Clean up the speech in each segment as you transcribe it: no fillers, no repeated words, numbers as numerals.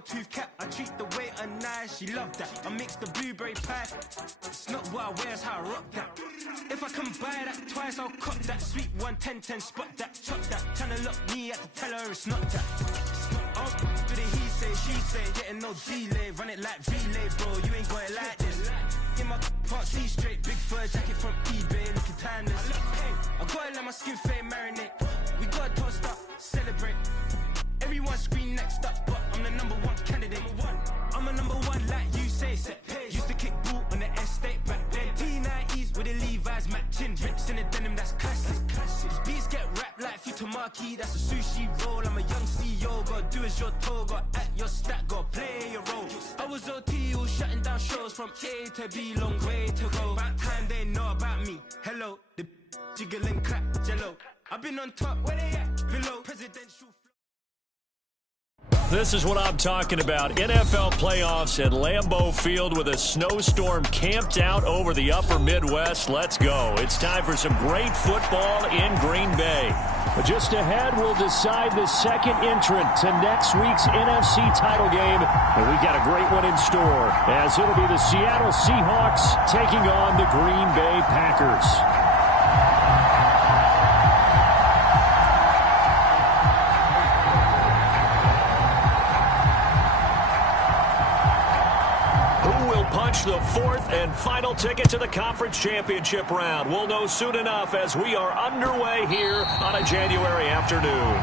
gold tooth cap. I treat the waiter nice, she loved that. I mix the blueberry pie. It's not what I wear, it's how I rock that. If I can buy that twice, I'll cop that. Sweet 110, spot that, chop that. Tryna lock me, I have to tell her it's not that. Oh, do the he say, she say, getting no delay. Run it like relay, bro, you ain't got it like this. In my can't see straight, big fur jacket from eBay, looking timeless. I gotta let my skin fade marinate. We gotta toast up, celebrate. Everyone scream next up, but I'm the number one candidate. I'm a number one like you say. Used to kick ball on the estate back then. T90s with the Levi's matching. Rips in the denim, that's classic. Beats get wrapped like Futamaki, that's a sushi roll. I'm a young CEO, gotta do as you're told. Gotta act your stat, gotta play your role. I was OT, all shutting down shows from A to B, long way to go. About time they know about me. Hello, the jiggle and clap, jello. I've been on top, where they at? Below presidential. This is what I'm talking about. NFL playoffs at Lambeau Field with a snowstorm camped out over the upper Midwest. Let's go. It's time for some great football in Green Bay. But just ahead, we'll decide the second entrant to next week's NFC title game. And we've got a great one in store, as it'll be the Seattle Seahawks taking on the Green Bay Packers. The fourth and final ticket to the conference championship round. We'll know soon enough as we are underway here on a January afternoon.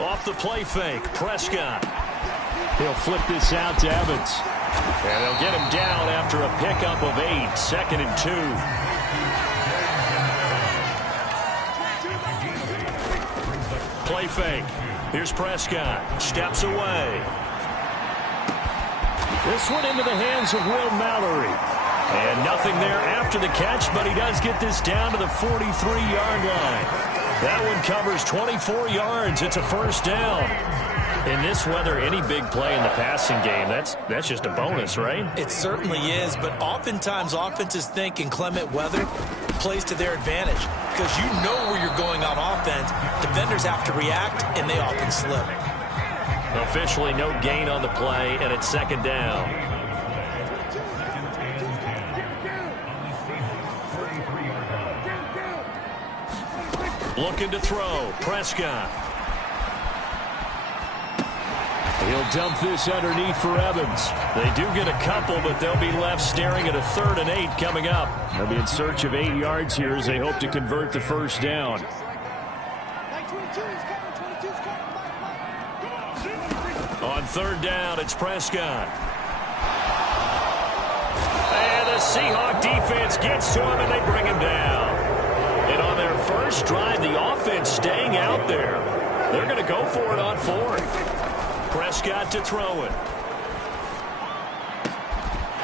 Off the play fake, Prescott. He'll flip this out to Evans. And they'll get him down after a pickup of 8, 2nd and 2. Play fake. Here's Prescott. Steps away. This one into the hands of Will Mallory. And nothing there after the catch, but he does get this down to the 43-yard line. That one covers 24 yards. It's a first down. In this weather, any big play in the passing game, that's just a bonus, right? It certainly is, but oftentimes offenses think inclement weather plays to their advantage because you know where you're going on offense. Defenders have to react, and they often slip. Officially no gain on the play, and it's second down. Looking to throw. Prescott. He'll dump this underneath for Evans. They do get a couple, but they'll be left staring at a 3rd and 8 coming up. They'll be in search of 8 yards here as they hope to convert the first down. On 3rd down, it's Prescott. And the Seahawk defense gets to him, and they bring him down. And on their first drive, the offense staying out there. They're going to go for it on 4th. Prescott to throw it.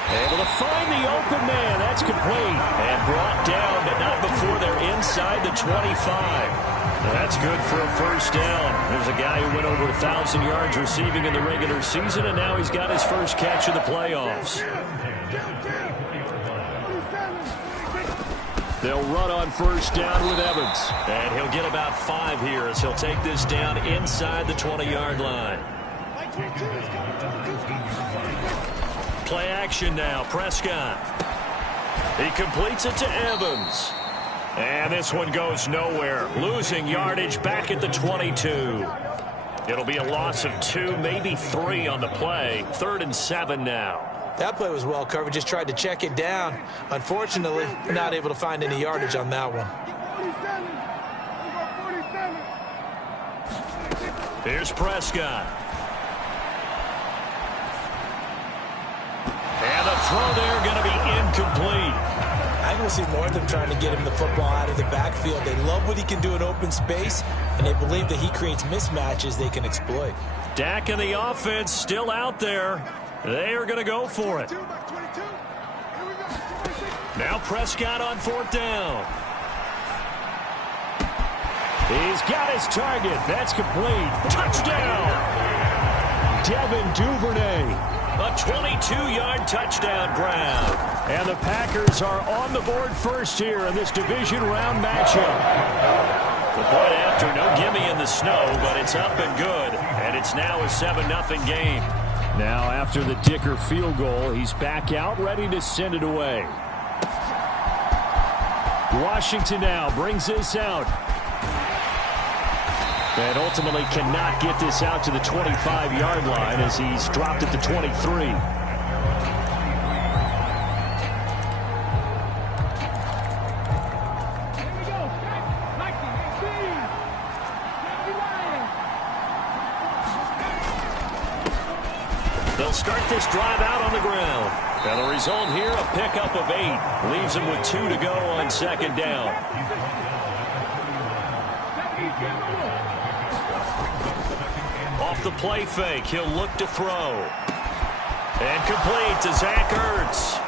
Able to find the open man. That's complete. And brought down, but not before they're inside the 25. That's good for a first down. There's a guy who went over 1,000 yards receiving in the regular season, and now he's got his first catch of the playoffs. They'll run on first down with Evans. And he'll get about 5 here as he'll take this down inside the 20-yard line. Play action now. Prescott. He completes it to Evans. And this one goes nowhere. Losing yardage back at the 22. It'll be a loss of 2, maybe 3 on the play. 3rd and 7 now. That play was well covered. Just tried to check it down. Unfortunately, not able to find any yardage on that one. Here's Prescott. And the throw there going to be incomplete. I think we'll see more of them trying to get him the football out of the backfield. They love what he can do in open space, and they believe that he creates mismatches they can exploit. Dak and the offense still out there. They are going to go for it. Now Prescott on 4th down. He's got his target. That's complete. Touchdown. Devin Duvernay. A 22-yard touchdown grab. And the Packers are on the board first here in this division round matchup. The point after, no gimme in the snow, but it's up and good. And it's now a 7-0 game. Now after the Dicker field goal, he's back out ready to send it away. Washington now brings this out. And ultimately cannot get this out to the 25-yard line as he's dropped at the 23. They'll start this drive out on the ground. And the result here, a pickup of 8. Leaves him with 2 to go on 2nd down. Off the play fake, he'll look to throw. And complete to Zach Ertz.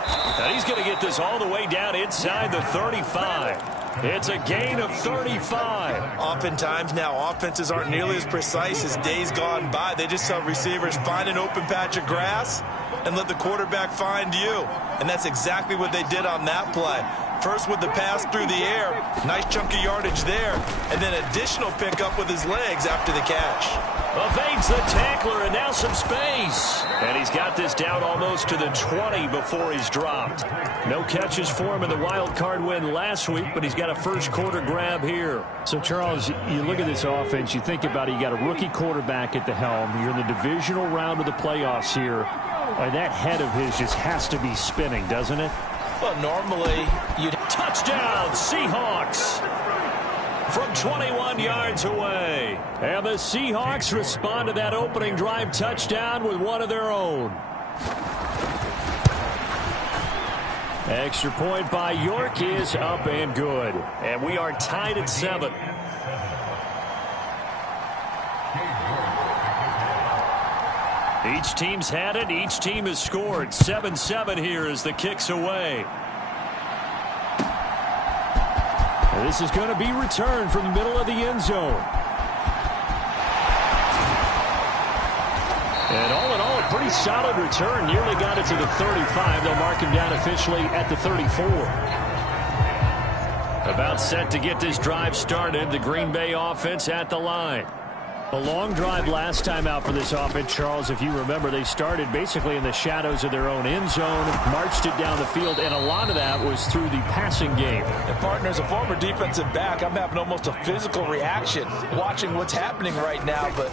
And he's going to get this all the way down inside the 35. It's a gain of 35. Oftentimes now, offenses aren't nearly as precise as days gone by. They just tell receivers, find an open patch of grass and let the quarterback find you. And that's exactly what they did on that play. First with the pass through the air, nice chunk of yardage there, and then additional pickup with his legs after the catch. Evades the tackler, and now some space. And he's got this down almost to the 20 before he's dropped. No catches for him in the wild card win last week, but he's got a first quarter grab here. So, Charles, you look at this offense, you think about it, you got a rookie quarterback at the helm. You're in the divisional round of the playoffs here. That head of his just has to be spinning, doesn't it? Well, normally you'd... Touchdown, Seahawks! From 21 yards away. And the Seahawks respond to that opening drive touchdown with one of their own. Extra point by York is up and good. And we are tied at 7. Each team's had it. Each team has scored. 7-7 here as the kick's away. This is going to be returned from the middle of the end zone. And all in all, a pretty solid return. Nearly got it to the 35. They'll mark him down officially at the 34. About set to get this drive started. The Green Bay offense at the line. A long drive last time out for this offense, Charles. If you remember, they started basically in the shadows of their own end zone, marched it down the field, and a lot of that was through the passing game. And partner, as a former defensive back, I'm having almost a physical reaction watching what's happening right now. But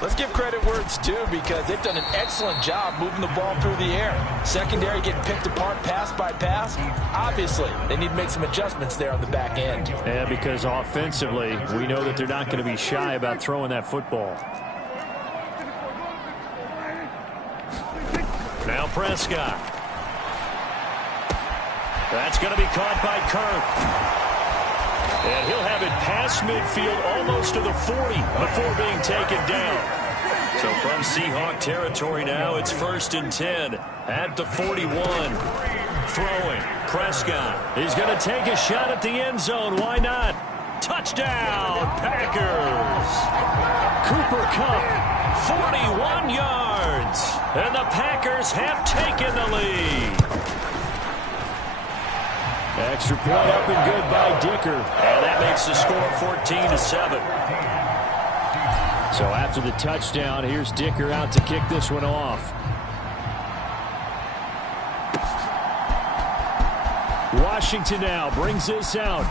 let's give credit where it's due, because they've done an excellent job moving the ball through the air. Secondary getting picked apart pass by pass. Obviously, they need to make some adjustments there on the back end. Yeah, because offensively, we know that they're not going to be shy about throwing that football. Now Prescott. That's going to be caught by Kirk. And he'll have it past midfield almost to the 40 before being taken down. So from Seahawk territory now, it's 1st and 10 at the 41. Throwing. Prescott. He's going to take a shot at the end zone. Why not? Touchdown, Packers. Cooper Kupp, 41 yards. And the Packers have taken the lead. Extra point up and good by Dicker. And that makes the score 14-7. So after the touchdown, here's Dicker out to kick this one off. Washington now brings this out.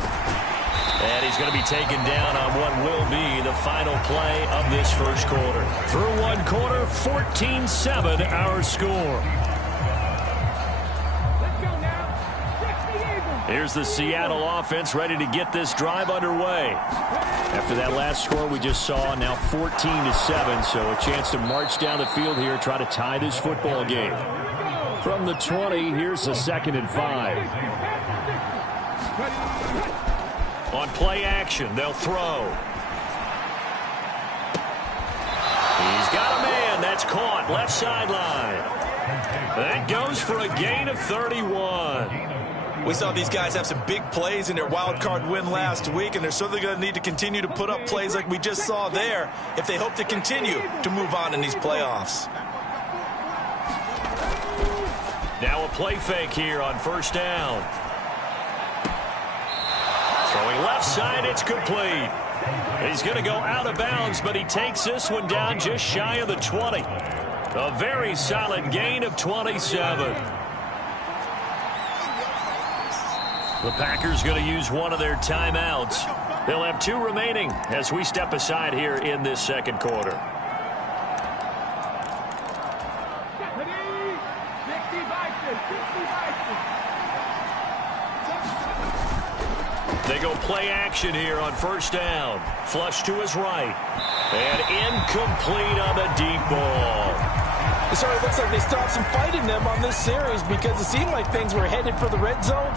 And he's going to be taken down on what will be the final play of this first quarter. Through one quarter, 14-7 our score. Here's the Seattle offense ready to get this drive underway. After that last score we just saw, now 14-7, so a chance to march down the field here, try to tie this football game. From the 20, here's a 2nd and 5. On play action, they'll throw. He's got a man. That's caught. Left sideline. That goes for a gain of 31. We saw these guys have some big plays in their wild card win last week, and they're certainly going to need to continue to put up plays like we just saw there if they hope to continue to move on in these playoffs. Now a play fake here on first down. Throwing left side, it's complete. He's going to go out of bounds, but he takes this one down just shy of the 20. A very solid gain of 27. The Packers going to use one of their timeouts. They'll have 2 remaining as we step aside here in this second quarter. They go play action here on first down. Flush to his right. And incomplete on the deep ball. It sort of looks like they stopped some fighting them on this series because it seemed like things were headed for the red zone.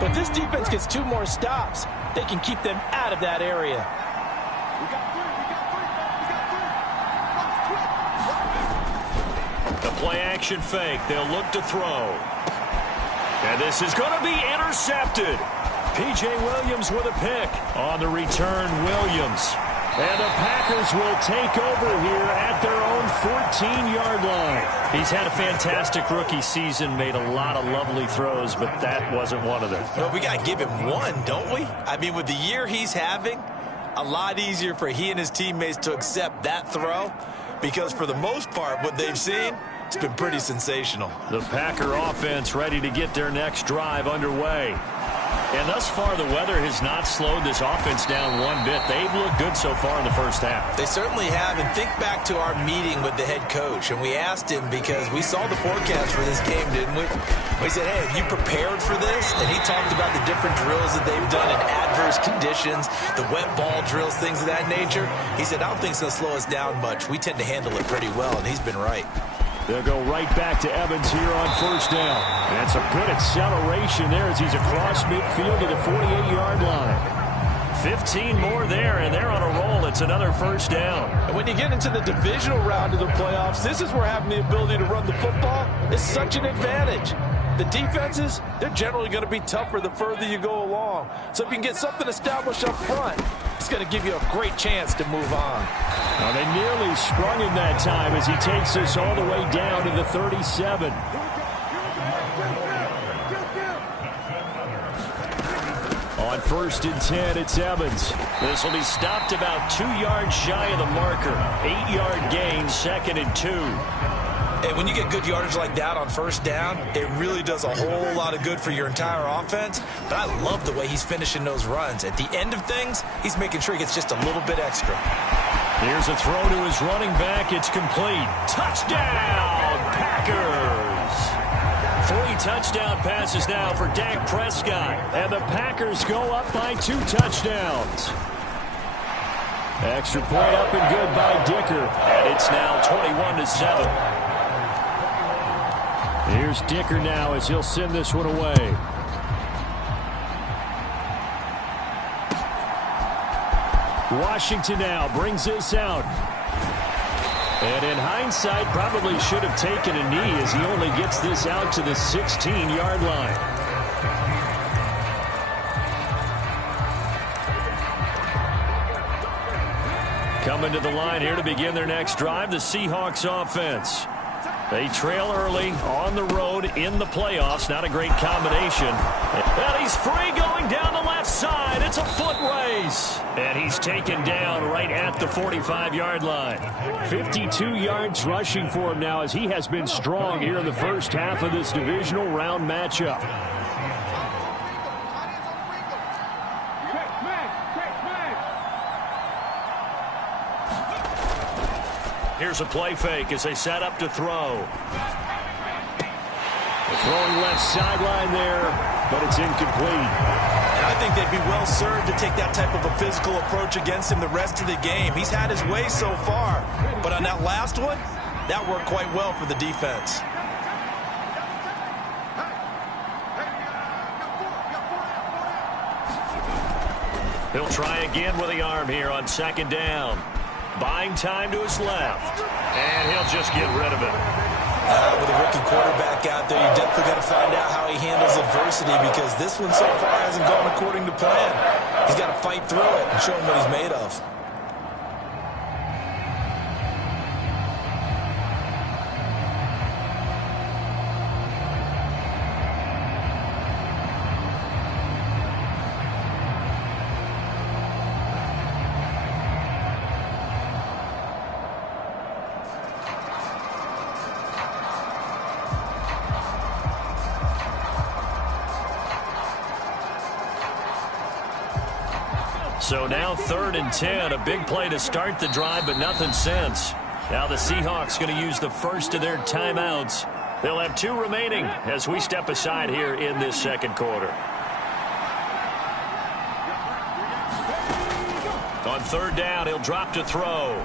But this defense gets 2 more stops. They can keep them out of that area. The play action fake. They'll look to throw. And this is going to be intercepted. P.J. Williams with a pick. On the return, Williams. And the Packers will take over here at their own 14-yard line. He's had a fantastic rookie season, made a lot of lovely throws, but that wasn't one of them. Well, we got to give him one, don't we? I mean, with the year he's having, a lot easier for he and his teammates to accept that throw because for the most part, what they've seen, it's been pretty sensational. The Packer offense ready to get their next drive underway. And thus far, the weather has not slowed this offense down one bit. They've looked good so far in the first half. They certainly have. And think back to our meeting with the head coach. And we asked him because we saw the forecast for this game, didn't we? We said, hey, have you prepared for this? And he talked about the different drills that they've done in adverse conditions, the wet ball drills, things of that nature. He said, I don't think it's going to slow us down much. We tend to handle it pretty well, and he's been right. They'll go right back to Evans here on first down. And some good acceleration there as he's across midfield to the 48-yard line. 15 more there, and they're on a roll. It's another first down. And when you get into the divisional round of the playoffs, this is where having the ability to run the football is such an advantage. The defenses, they're generally going to be tougher the further you go along. So if you can get something established up front, it's going to give you a great chance to move on. Now they nearly sprung him that time as he takes this all the way down to the 37. On first and 10, it's Evans. This will be stopped about 2 yards shy of the marker. 8-yard gain, 2nd and 2. And when you get good yardage like that on first down, it really does a whole lot of good for your entire offense. But I love the way he's finishing those runs. At the end of things, he's making sure he gets just a little bit extra. Here's a throw to his running back. It's complete. Touchdown, Packers! 3 touchdown passes now for Dak Prescott. And the Packers go up by 2 touchdowns. Extra point up and good by Dicker. And it's now 21-7. Here's Dicker now as he'll send this one away. Washington now brings this out. And in hindsight, probably should have taken a knee as he only gets this out to the 16-yard line. Coming to the line here to begin their next drive, the Seahawks offense. They trail early on the road in the playoffs. Not a great combination. And he's free going down the left side. It's a foot race. And he's taken down right at the 45-yard line. 52 yards rushing for him now as he has been strong here in the first half of this divisional round matchup. Here's a play fake as they set up to throw. Throwing left sideline there, but it's incomplete. And I think they'd be well served to take that type of a physical approach against him the rest of the game. He's had his way so far, but on that last one, that worked quite well for the defense. He'll try again with the arm here on second down. Buying time to his left. And he'll just get rid of it. With a rookie quarterback out there, you definitely got to find out how he handles adversity, because this one so far hasn't gone according to plan. He's got to fight through it and show him what he's made of. So now 3rd and 10, a big play to start the drive, but nothing since. Now the Seahawks going to use the first of their timeouts. They'll have 2 remaining as we step aside here in this second quarter. On 3rd down, he'll drop to throw.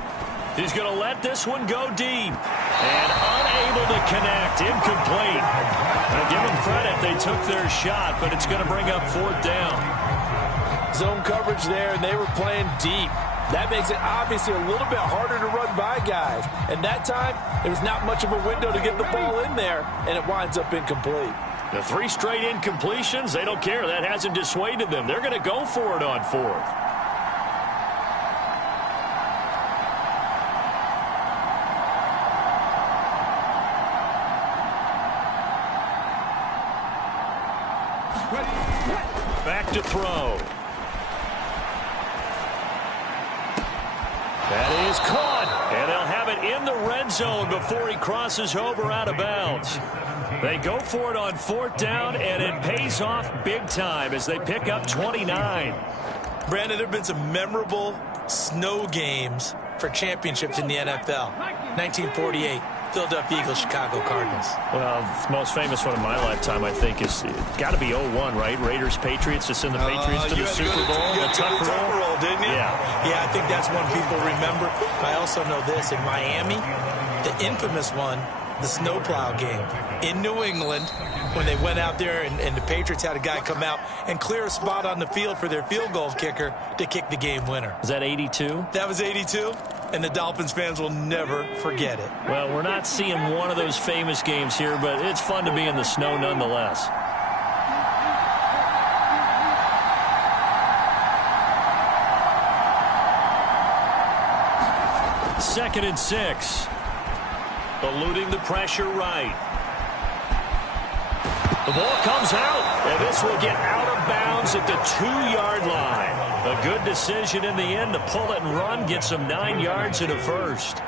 He's going to let this one go deep. And unable to connect, incomplete. Now give them credit, they took their shot, but it's going to bring up 4th down. Zone coverage there, and they were playing deep. That makes it obviously a little bit harder to run by guys. And that time, there was not much of a window to get the ball in there, and it winds up incomplete. The 3 straight incompletions, they don't care. That hasn't dissuaded them. They're going to go for it on 4th. Back to throw. That is caught, and they'll have it in the red zone before he crosses over out of bounds. They go for it on 4th down, and it pays off big time as they pick up 29. Brandon, there have been some memorable snow games for championships in the NFL. 1948. Philadelphia Eagles, Chicago Cardinals. Well, the most famous one of my lifetime, I think, is got to be 01, right? Raiders, Patriots, to send the Patriots to the Super Bowl. You Tucker roll, didn't you? Yeah. Yeah, I think that's one people remember. I also know this. In Miami, the infamous one, the snowplow game in New England, when they went out there and the Patriots had a guy come out and clear a spot on the field for their field goal kicker to kick the game winner. Was that 82? That was 82. And the Dolphins fans will never forget it. Well, we're not seeing one of those famous games here, but it's fun to be in the snow nonetheless. Second and 6. Eluding the pressure right. The ball comes out, and this will get out of bounds at the 2-yard line. A good decision in the end to pull it and run, get some 9 yards in a first.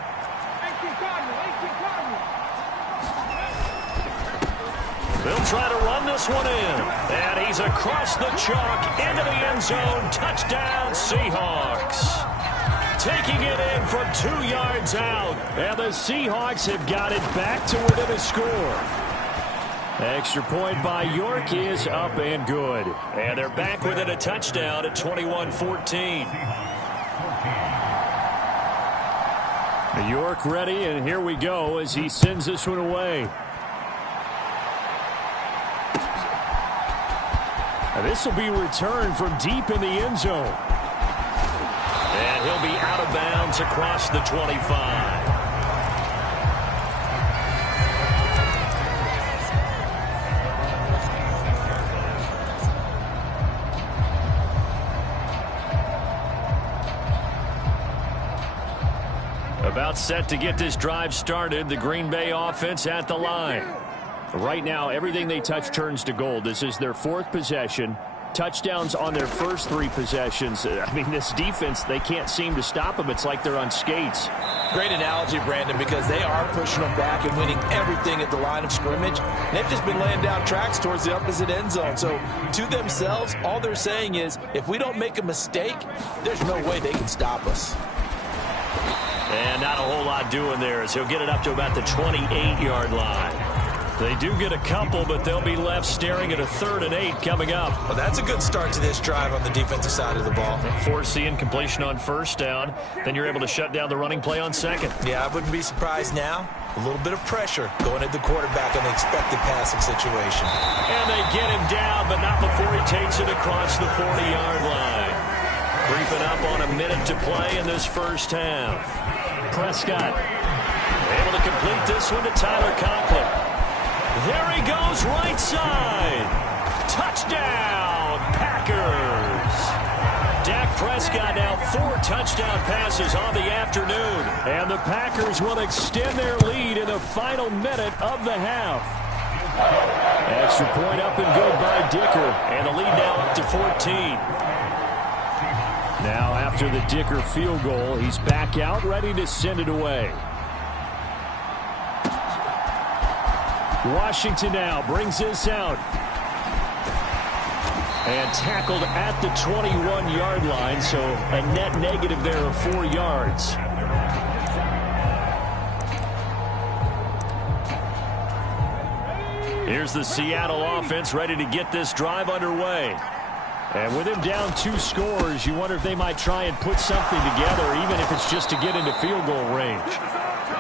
They'll try to run this one in, and he's across the chalk into the end zone. Touchdown, Seahawks. Taking it in from 2 yards out, and the Seahawks have got it back to within a score. Extra point by York is up and good. And they're back within a touchdown at 21-14. York ready, and here we go as he sends this one away. And this will be returned from deep in the end zone. And he'll be out of bounds across the 25. About set to get this drive started. The Green Bay offense at the line. Right now, everything they touch turns to gold. This is their 4th possession. Touchdowns on their first 3 possessions. I mean, this defense, they can't seem to stop them. It's like they're on skates. Great analogy, Brandon, because they are pushing them back and winning everything at the line of scrimmage. And they've just been laying down tracks towards the opposite end zone. So to themselves, all they're saying is, if we don't make a mistake, there's no way they can stop us. And not a whole lot doing there as he'll get it up to about the 28-yard line. They do get a couple, but they'll be left staring at a 3rd and 8 coming up. Well, that's a good start to this drive on the defensive side of the ball. Force the incompletion on 1st down. Then you're able to shut down the running play on 2nd. Yeah, I wouldn't be surprised now. A little bit of pressure going at the quarterback in the expected passing situation. And they get him down, but not before he takes it across the 40-yard line. Creeping up on a minute to play in this first half. Prescott. Able to complete this one to Tyler Conklin. There he goes, right side. Touchdown, Packers. Dak Prescott now 4 touchdown passes on the afternoon. And the Packers will extend their lead in the final minute of the half. Extra point up and good by Dicker. And the lead now up to 14. Now after the Dicker field goal, he's back out ready to send it away. Washington now brings this out. And tackled at the 21-yard line, so a net negative there of 4 yards. Here's the Seattle offense ready to get this drive underway. And with him down 2 scores, you wonder if they might try and put something together, even if it's just to get into field goal range.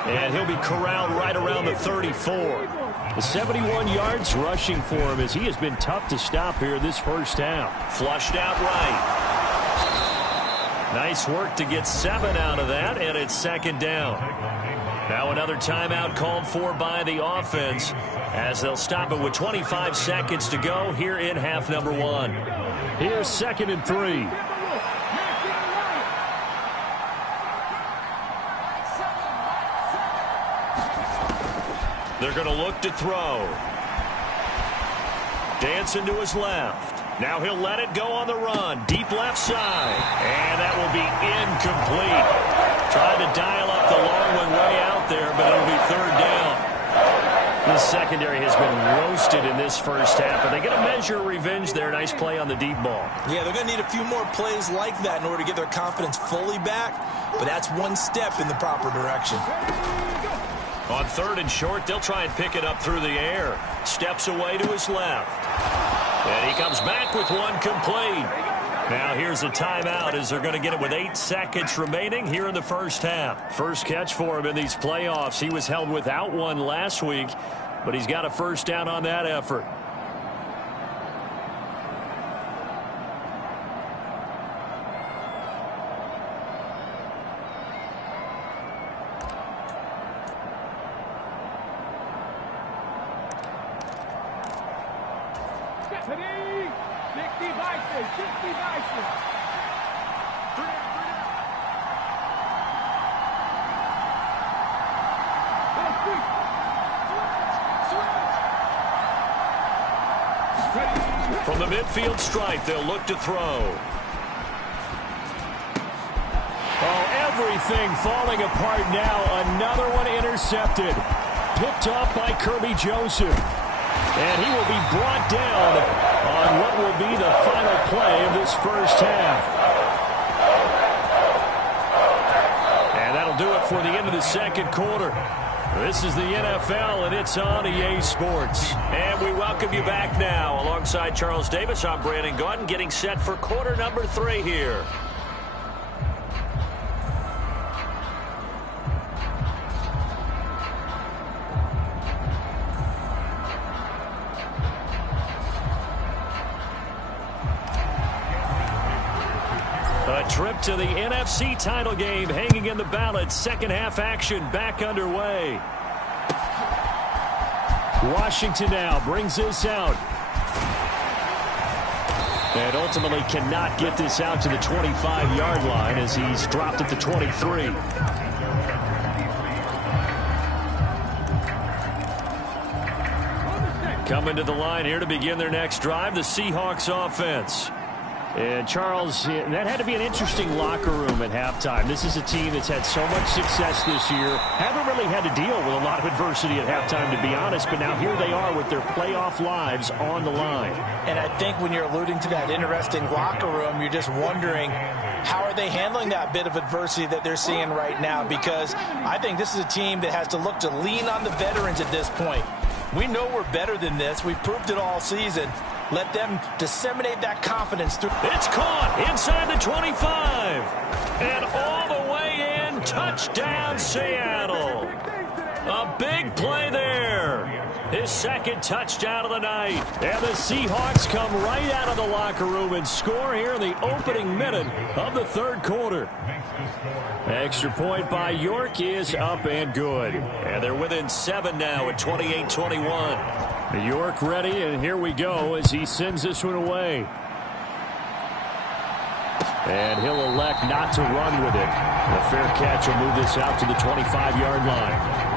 And he'll be corralled right around the 34. The 71 yards rushing for him as he has been tough to stop here this first half. Flushed out right. Nice work to get 7 out of that, and it's second down. Now another timeout called for by the offense as they'll stop it with 25 seconds to go here in half number 1. Here's 2nd and 3. They're going to look to throw. Dancing to his left. Now he'll let it go on the run. Deep left side. And that will be incomplete. Tried to dial up the long one way out there, but it'll be 3rd down. The secondary has been roasted in this first half, but they're going to measure revenge there. Nice play on the deep ball. Yeah, they're going to need a few more plays like that in order to get their confidence fully back, but that's one step in the proper direction. On 3rd and short, they'll try and pick it up through the air. Steps away to his left. And he comes back with one complete. Now here's a timeout as they're going to get it with 8 seconds remaining here in the first half. First catch for him in these playoffs. He was held without one last week, but he's got a first down on that effort. From the midfield stripe, they'll look to throw. Oh, everything falling apart now. Another one intercepted. Picked off by Kirby Joseph. And he will be brought down on what will be the final play of this first half. And that'll do it for the end of the second quarter. This is the NFL, and it's on EA Sports. And we welcome you back now. Alongside Charles Davis, I'm Brandon Gaudin, getting set for quarter number 3 here. A trip to the NFC title game hanging in the balance. Second half action back underway. Washington now brings this out. And ultimately cannot get this out to the 25-yard line as he's dropped at the 23. Coming to the line here to begin their next drive, the Seahawks offense. And Charles, that had to be an interesting locker room at halftime. This is a team that's had so much success this year. Haven't really had to deal with a lot of adversity at halftime, to be honest. But now here they are with their playoff lives on the line. And I think when you're alluding to that interesting locker room, you're just wondering, how are they handling that bit of adversity that they're seeing right now? Because I think this is a team that has to look to lean on the veterans at this point. We know we're better than this. We've proved it all season. Let them disseminate that confidence through. It's caught inside the 25. And all the way in. Touchdown, Seattle. A big play there. his second touchdown of the night. And the Seahawks come right out of the locker room and score here in the opening minute of the third quarter. Extra point by York is up and good. And they're within 7 now at 28-21. York ready, and here we go as he sends this one away. And he'll elect not to run with it. The fair catch will move this out to the 25-yard line.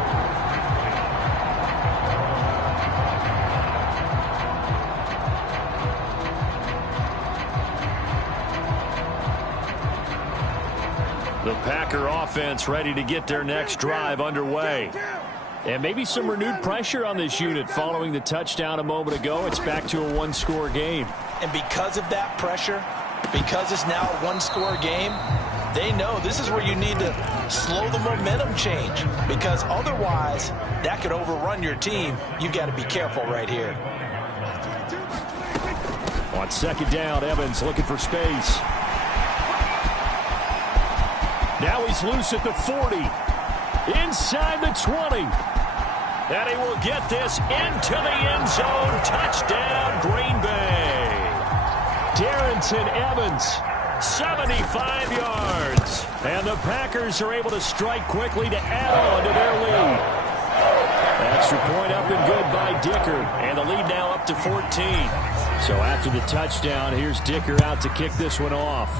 The Packer offense ready to get their next drive underway. And maybe some renewed pressure on this unit following the touchdown a moment ago. It's back to a one-score game. And because of that pressure, because it's now a one-score game, they know this is where you need to slow the momentum change, because otherwise that could overrun your team. You've got to be careful right here. On second down, Evans looking for space. Now he's loose at the 40. Inside the 20. And he will get this into the end zone. Touchdown, Green Bay. Darrynton Evans, 75 yards. And the Packers are able to strike quickly to add on to their lead. Extra point up and good by Dicker. And the lead now up to 14. So after the touchdown, here's Dicker out to kick this one off.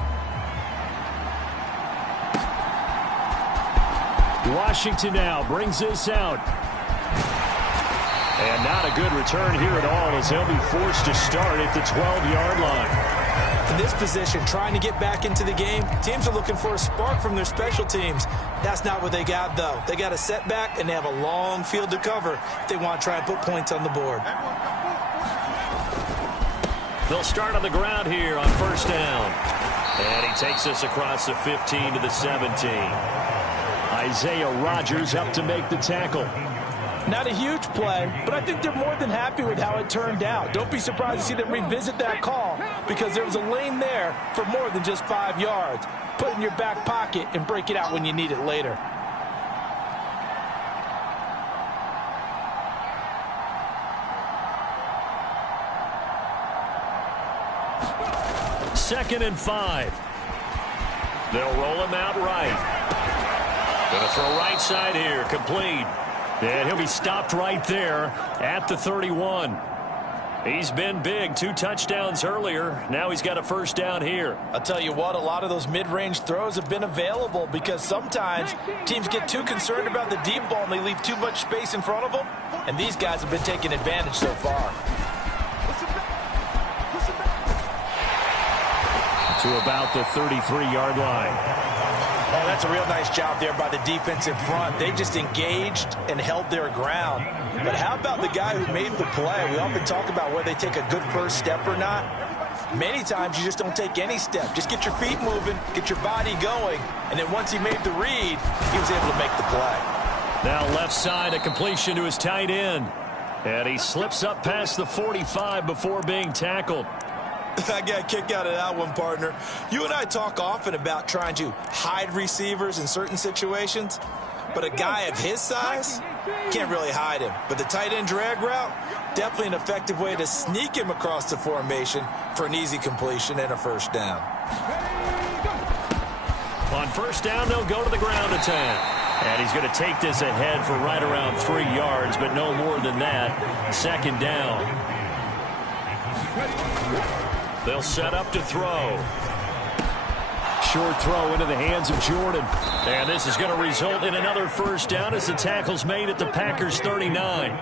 Washington now brings this out. And not a good return here at all, as they'll be forced to start at the 12-yard line. In this position, trying to get back into the game, teams are looking for a spark from their special teams. That's not what they got, though. They got a setback, and they have a long field to cover if they want to try and put points on the board. They'll start on the ground here on first down. And he takes this across the 15 to the 17. Isaiah Rodgers up to make the tackle. Not a huge play, but I think they're more than happy with how it turned out. Don't be surprised to see them revisit that call, because there was a lane there for more than just 5 yards. Put it in your back pocket and break it out when you need it later. Second and 5. They'll roll him out right. Going to throw right side here, complete. And he'll be stopped right there at the 31. He's been big, 2 touchdowns earlier. Now he's got a first down here. I'll tell you what, a lot of those mid-range throws have been available, because sometimes teams get too concerned about the deep ball and they leave too much space in front of them. And these guys have been taking advantage so far. To about the 33-yard line. Oh, that's a real nice job there by the defense in front. They just engaged and held their ground. But how about the guy who made the play? We often talk about whether they take a good first step or not. Many times you just don't take any step. Just get your feet moving, get your body going, and then once he made the read, he was able to make the play. Now left side, a completion to his tight end. And he slips up past the 45 before being tackled. I got a kick out of that one, partner. You and I talk often about trying to hide receivers in certain situations, but a guy of his size can't really hide him. But the tight end drag route, definitely an effective way to sneak him across the formation for an easy completion and a first down. On first down, they'll go to the ground attack. And he's going to take this ahead for right around 3 yards, but no more than that. Second down. They'll set up to throw. Short throw into the hands of Jordan. And this is going to result in another first down as the tackle's made at the Packers' 39.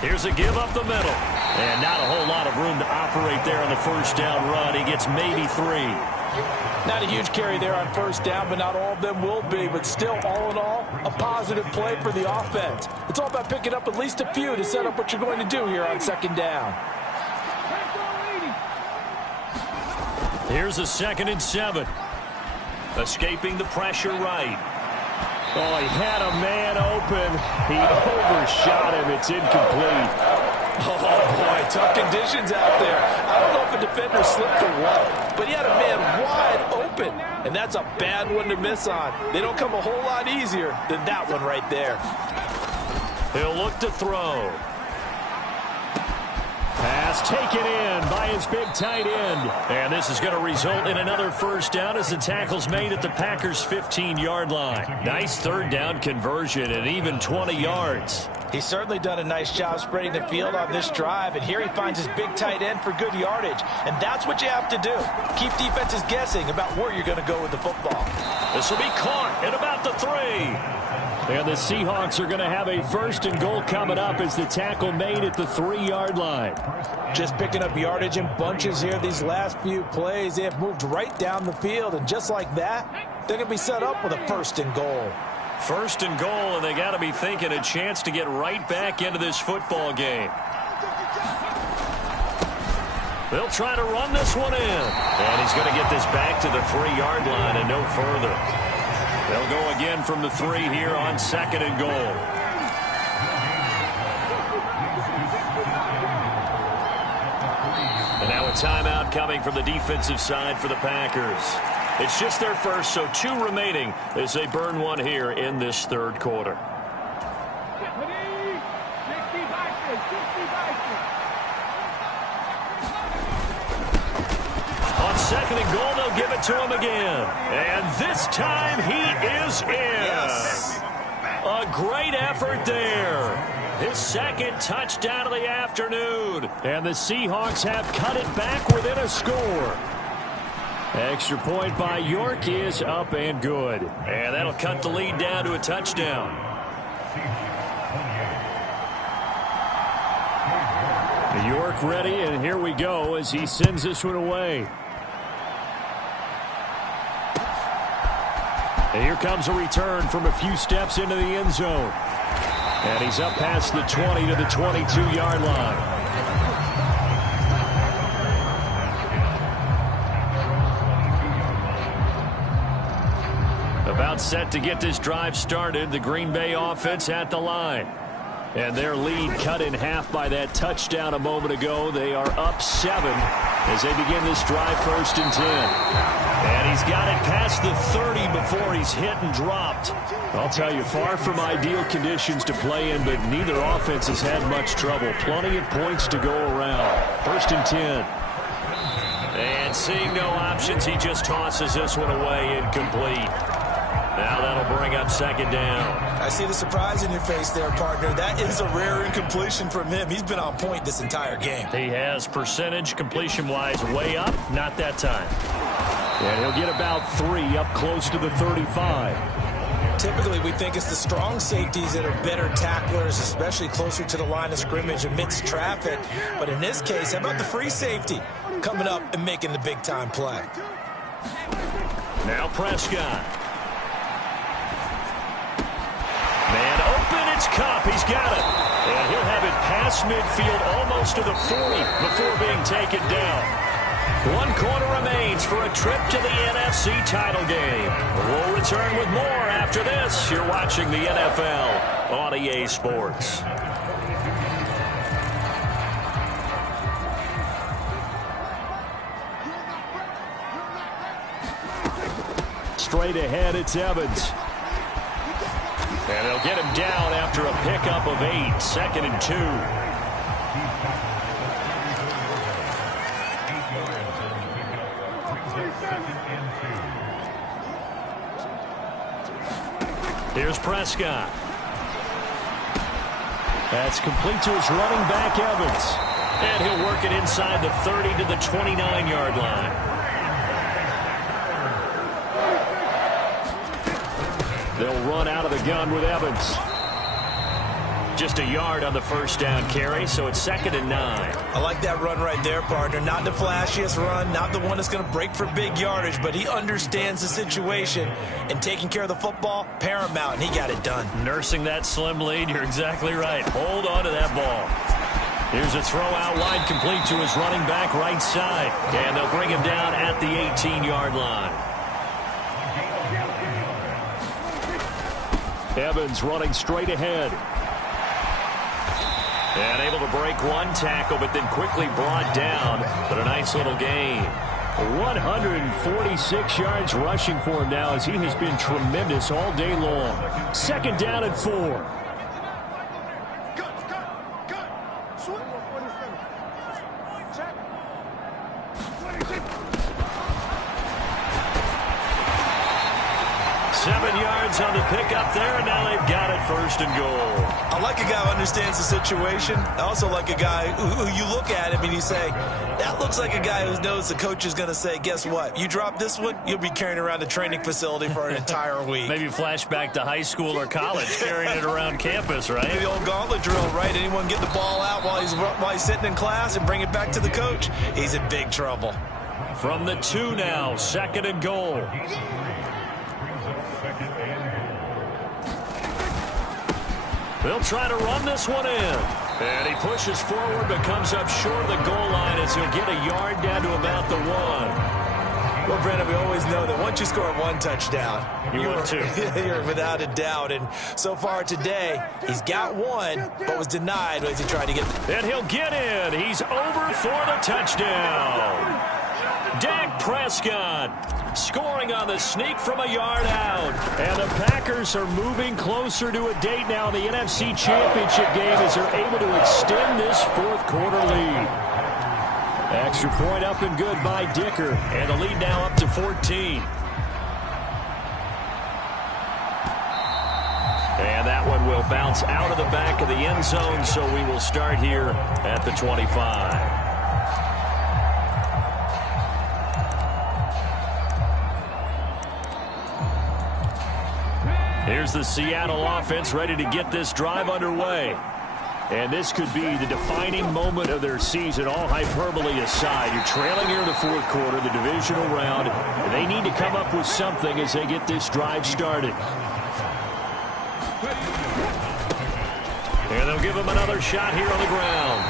Here's a give up the middle. And not a whole lot of room to operate there on the first down run. He gets maybe 3. Not a huge carry there on first down, but not all of them will be. But still, all in all, a positive play for the offense. It's all about picking up at least a few to set up what you're going to do here on second down. Here's a 2nd and 7. Escaping the pressure right. Oh, he had a man open. He overshot him. It's incomplete. Oh, boy, tough conditions out there. I don't know if a defender slipped or what, but he had a man wide open, and that's a bad one to miss on. They don't come a whole lot easier than that one right there. He'll look to throw. Pass taken in by his big tight end. And this is going to result in another first down as the tackle's made at the Packers' 15-yard line. Nice third down conversion and even 20 yards. He's certainly done a nice job spreading the field on this drive, and here he finds his big tight end for good yardage. And that's what you have to do. Keep defenses guessing about where you're going to go with the football. This will be caught at about the 3. And the Seahawks are going to have a first and goal coming up as the tackle made at the 3-yard line. Just picking up yardage in bunches here these last few plays. They have moved right down the field, and just like that, they're going to be set up with a first and goal. First and goal, and they got to be thinking a chance to get right back into this football game. They'll try to run this one in. And he's going to get this back to the 3-yard line and no further. They'll go again from the 3 here on second and goal. And now a timeout coming from the defensive side for the Packers. It's just their first, so 2 remaining as they burn one here in this third quarter. On second and goal, they'll give it to him again. And this time he is in. Yes. A great effort there. His second touchdown of the afternoon. And the Seahawks have cut it back within a score. Extra point by York is up and good. And that'll cut the lead down to a touchdown. York ready, and here we go as he sends this one away. And here comes a return from a few steps into the end zone. And he's up past the 20 to the 22-yard line. About set to get this drive started, the Green Bay offense at the line. And their lead cut in half by that touchdown a moment ago. They are up 7 as they begin this drive, first and 10. And he's got it past the 30 before he's hit and dropped. I'll tell you, far from ideal conditions to play in, but neither offense has had much trouble. Plenty of points to go around. First and 10. And seeing no options, he just tosses this one away, incomplete. Now that'll bring up second down. I see the surprise in your face there, partner. That is a rare incompletion from him. He's been on point this entire game. He has percentage completion-wise way up, not that time. And he'll get about 3 up close to the 35. Typically, we think it's the strong safeties that are better tacklers, especially closer to the line of scrimmage amidst traffic. But in this case, how about the free safety coming up and making the big-time play? Now Prescott. Man open, it's Kupp. He's got it. And he'll have it past midfield almost to the 40 before being taken down. 1 quarter remains for a trip to the NFC title game. We'll return with more after this. You're watching the NFL on EA Sports. Straight ahead, it's Evans. And they'll get him down after a pickup of 8, second and 2. Here's Prescott. That's complete to his running back, Evans. And he'll work it inside the 30 to the 29-yard line. They'll run out of the gun with Evans. Just a yard on the first down carry, so it's second and 9. I like that run right there, partner. Not the flashiest run, not the one that's going to break for big yardage, but he understands the situation, and taking care of the football, paramount, and he got it done. Nursing that slim lead, you're exactly right. Hold on to that ball. Here's a throw out wide, complete to his running back right side, and they'll bring him down at the 18-yard line. Evans running straight ahead. And able to break one tackle, but then quickly brought down. But a nice little gain. 146 yards rushing for him now as he has been tremendous all day long. 2nd down and 4. On the pickup there, and now they've got it 1st and goal. I like a guy who understands the situation. I also like a guy who you look at him and you say, that looks like a guy who knows the coach is going to say, guess what? You drop this one, you'll be carrying around the training facility for an entire week. Maybe flashback to high school or college, carrying it around campus, right? The old gauntlet drill, right? Anyone get the ball out while he's sitting in class and bring it back to the coach? He's in big trouble. From the 2 now, 2nd and goal. They'll try to run this one in. And he pushes forward but comes up short of the goal line as he'll get a yard down to about the 1. Well, Brandon, we always know that once you score 1 touchdown, you're without a doubt. And so far today, he's got 1, but was denied as he tried to get. And he'll get in. He's over for the touchdown. Dak Prescott scoring on the sneak from a yard out. And the Packers are moving closer to a date now in the NFC Championship game as they're able to extend this 4th quarter lead. Extra point up and good by Dicker. And the lead now up to 14. And that one will bounce out of the back of the end zone, so we will start here at the 25. Here's the Seattle offense ready to get this drive underway. And this could be the defining moment of their season, all hyperbole aside. You're trailing here in the 4th quarter, the divisional round. And they need to come up with something as they get this drive started. And they'll give him another shot here on the ground.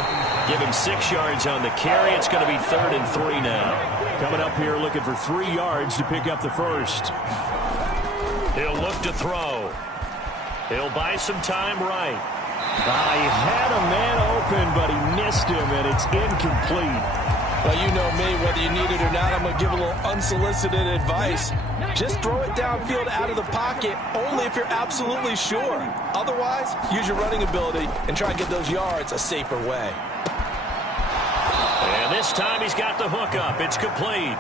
Give him 6 yards on the carry. It's going to be 3rd and 3 now. Coming up here looking for 3 yards to pick up the 1st. He'll look to throw. He'll buy some time right. He had a man open, but he missed him, and it's incomplete. Well, you know me, whether you need it or not, I'm going to give a little unsolicited advice. Just throw it downfield out of the pocket, only if you're absolutely sure. Otherwise, use your running ability and try and get those yards a safer way. And this time he's got the hook up. It's complete.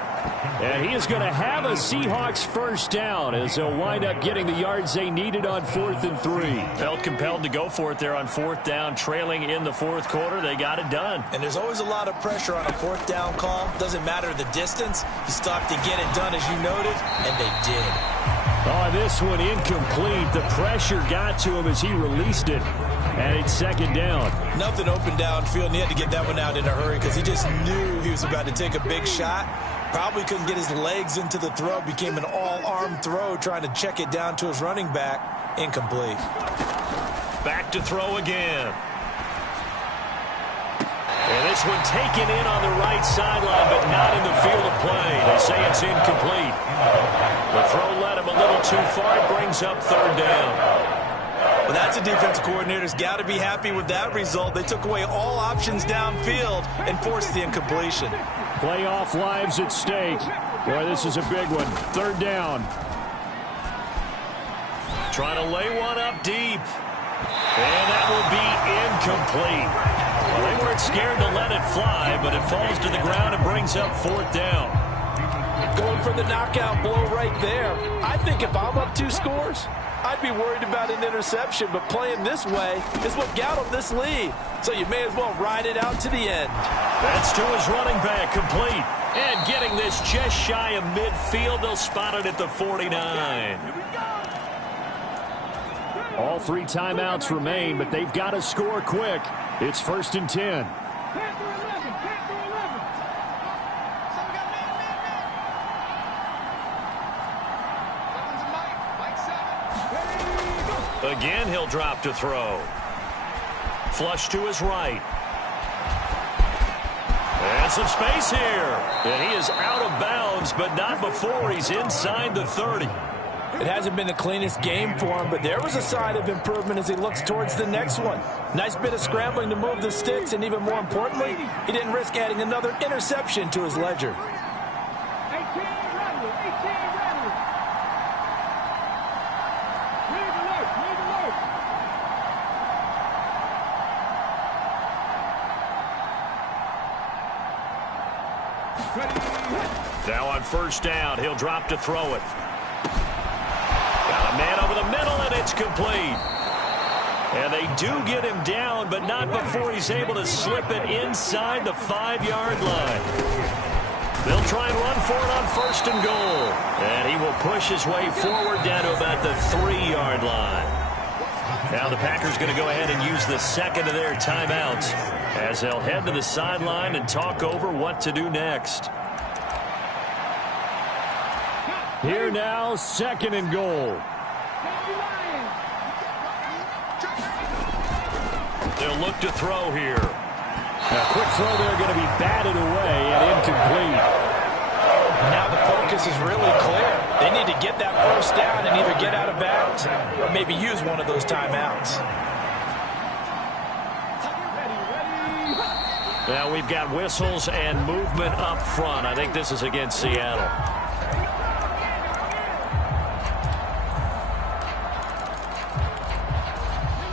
And he is going to have a Seahawks 1st down as they'll wind up getting the yards they needed on 4th and 3. Felt compelled to go for it there on 4th down, trailing in the 4th quarter. They got it done. And there's always a lot of pressure on a 4th down call. Doesn't matter the distance. You stop to get it done as you noted, and they did. Oh, this one incomplete. The pressure got to him as he released it. And it's 2nd down. Nothing open downfield, and he had to get that one out in a hurry because he just knew he was about to take a big shot. Probably couldn't get his legs into the throw. Became an all-arm throw trying to check it down to his running back. Incomplete. Back to throw again. And this one taken in on the right sideline, but not in the field of play. They say it's incomplete. The throw led him a little too far. It brings up 3rd down. Well, that's a defensive coordinator's got to be happy with that result. They took away all options downfield and forced the incompletion. Playoff lives at stake. Boy, this is a big one. 3rd down. Trying to lay one up deep. And that will be incomplete. Well, they weren't scared to let it fly, but it falls to the ground and brings up 4th down. Going for the knockout blow right there. I think if I'm up 2 scores, I'd be worried about an interception, but playing this way is what got him this lead. So you may as well ride it out to the end. That's to his running back, complete. And getting this just shy of midfield, they'll spot it at the 49. All 3 timeouts remain, but they've got to score quick. It's 1st and 10. Again, he'll drop to throw. Flush to his right. And some space here. And he is out of bounds, but not before he's inside the 30. It hasn't been the cleanest game for him, but there was a sign of improvement as he looks towards the next one. Nice bit of scrambling to move the sticks, and even more importantly, he didn't risk adding another interception to his ledger. Now on first down, he'll drop to throw it. Got a man over the middle, and it's complete. And they do get him down, but not before he's able to slip it inside the 5-yard line. They'll try and run for it on first and goal. And he will push his way forward down to about the 3-yard line. Now the Packers going to go ahead and use the second of their timeouts as they'll head to the sideline and talk over what to do next. Here now, second and goal. They'll look to throw here. A quick throw there going to be batted away and incomplete. Now the focus is really clear. They need to get that first down and either get out of bounds or maybe use one of those timeouts. Now we've got whistles and movement up front. I think this is against Seattle.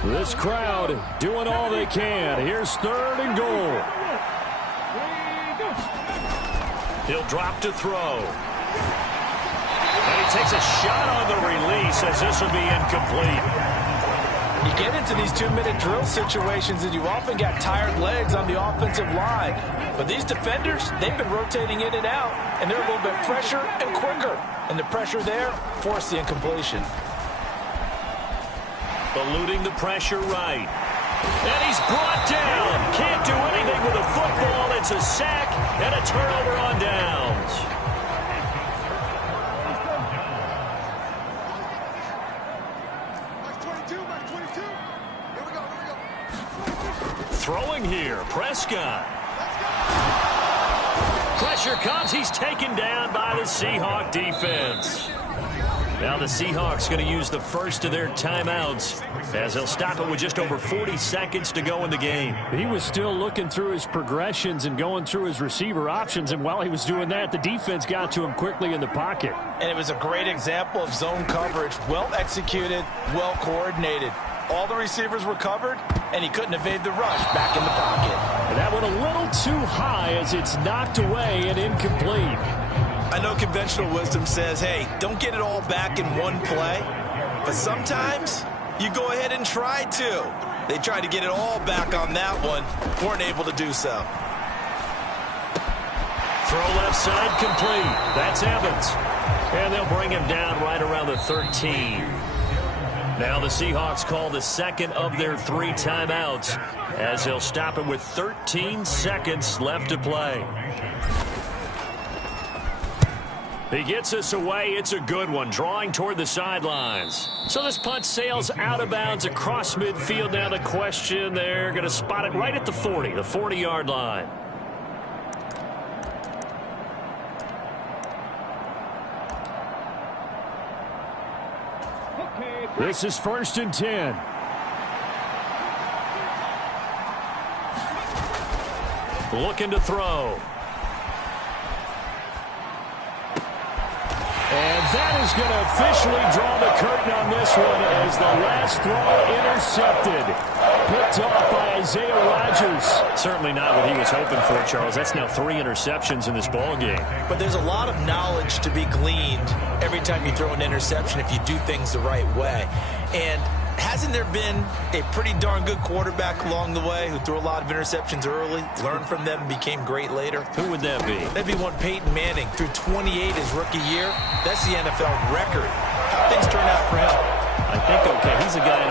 This crowd doing all they can. Here's third and goal. He'll drop to throw. And he takes a shot on the release as this will be incomplete. You get into these 2-minute drill situations and you often got tired legs on the offensive line. But these defenders, they've been rotating in and out, and they're a little bit fresher and quicker. And the pressure there forced the incompletion. Eluding the pressure right. And he's brought down. Can't do anything with a football. It's a sack and a turnover on downs. Throwing here, Prescott. Pressure comes. He's taken down by the Seahawk defense. Now the Seahawks going to use the first of their timeouts as they'll stop it with just over 40 seconds to go in the game. He was still looking through his progressions and going through his receiver options, and while he was doing that, the defense got to him quickly in the pocket. And it was a great example of zone coverage. Well executed, well coordinated. All the receivers were covered, and he couldn't evade the rush back in the pocket. And that went a little too high as it's knocked away and incomplete. I know conventional wisdom says, hey, don't get it all back in one play. But sometimes you go ahead and try to. They tried to get it all back on that one. Weren't able to do so. Throw left side complete. That's Evans. And they'll bring him down right around the 13. Now the Seahawks call the second of their 3 timeouts as they'll stop it with 13 seconds left to play. He gets us away. It's a good one, drawing toward the sidelines. So this punt sails out of bounds across midfield. Now the question, they're going to spot it right at the 40, the 40-yard line. This is first and 10. Looking to throw. And that is going to officially draw the curtain on this one as the last throw intercepted. Picked off by Isaiah Rodgers. Certainly not what he was hoping for, Charles. That's now 3 interceptions in this ball game. But there's a lot of knowledge to be gleaned every time you throw an interception if you do things the right way. And hasn't there been a pretty darn good quarterback along the way who threw a lot of interceptions early, learned from them, and became great later? Who would that be? That'd be one Peyton Manning. Threw 28 his rookie year. That's the NFL record. How things turn out for him? I think, okay, he's a guy in